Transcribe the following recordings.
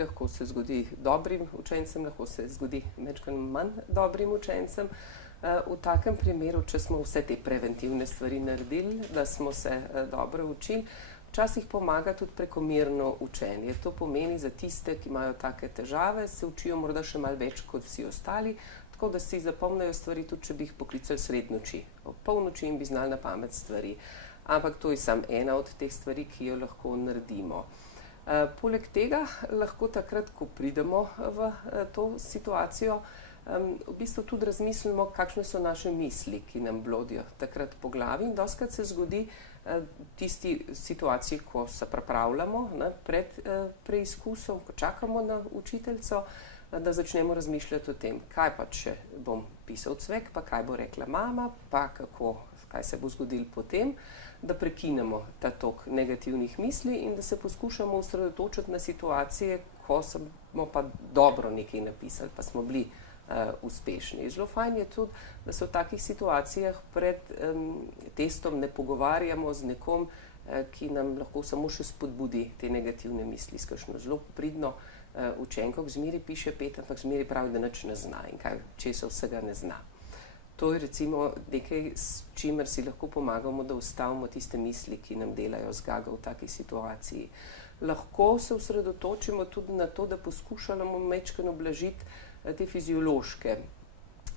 Lahko se zgodi dobrim učencem, lahko se zgodi majčkeno manj dobrim učencem. V takem primeru, če smo vse te preventivne stvari naredili, da smo se dobro učili, včasih pomaga tudi prekomerno učenje. To pomeni za tiste, ki imajo take težave, se učijo morda še malo več kot vsi ostali, tako da si zapomnijo stvari, tudi če bi jih poklicali sredi noči. Ob polnoči in bi znali na pamet stvari. Ampak to je samo ena od teh stvari, ki jo lahko naredimo. Poleg tega lahko takrat, ko pridemo v to situacijo, v bistvu tudi razmislimo, kakšne so naše misli, ki nam blodijo takrat po glavi. In dostikrat se zgodi tisti situaciji, ko se pripravljamo pred preizkusom, ko čakamo na učiteljico, da začnemo razmišljati o tem, kaj pa če bom pisal cvek, pa kaj bo rekla mama, pa kaj se bo zgodilo potem, da prekinemo ta tok negativnih misli in da se poskušamo osredotočiti na situacije, ko smo pa dobro nekaj napisali, pa smo bili uspešni. Zelo fajn je tudi, da se v takih situacijah pred testom ne pogovarjamo z nekom, ki nam lahko samo še spodbudi te negativne misli. S kakšno zelo pridno učenko zmeraj piše 5, ampak zmeraj pravi, da nič ne zna in česa vsega ne zna. To je recimo nekaj, s čimer si lahko pomagamo, da ustavimo tiste misli, ki nam delajo zgago v taki situaciji. Lahko se osredotočimo tudi na to, da poskušamo majčkeno blažiti te fiziološke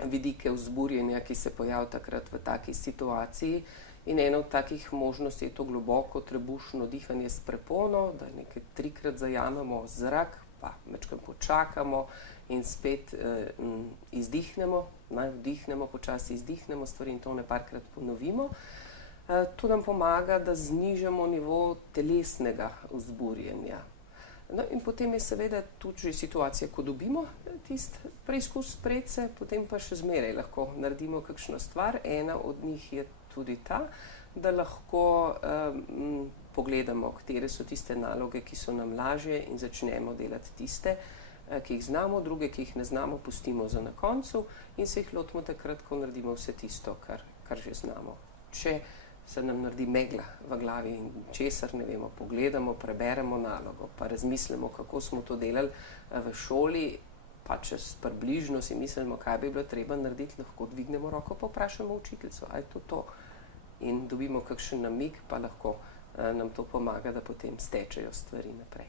vidike vzburjenja, ki se pojavijo takrat v taki situaciji. In ena od takih možnosti je to globoko trebušno dihanje s prepono, da nekaj 3-krat zajamemo zrak, pa majčkeno počakamo in spet izdihnemo, vdihnemo, počasi izdihnemo stvari in to nekajkrat ponovimo. To nam pomaga, da znižamo nivo telesnega vzburjenja. No in potem je seveda tudi že situacija, ko dobimo tisti preizkus predse, potem pa še zmeraj lahko naredimo kakšno stvar. Ena od njih je tudi ta, da lahko pogledamo, katere so tiste naloge, ki so nam lažje in začnemo delati tiste, ki jih znamo, druge, ki jih ne znamo, pustimo za na koncu in se jih lotimo takrat, ko naredimo vse tisto, kar že znamo. Če se nam naredi megla v glavi in česar ne vemo, pogledamo, preberemo nalogo, pa razmislimo, kako smo to delali v šoli, pa čez približno si mislimo, kaj bi bilo treba narediti, lahko dvignemo roko, pa vprašamo učiteljico, a je to. In dobimo kakšen namig, pa lahko nam to pomaga, da potem stečejo stvari naprej.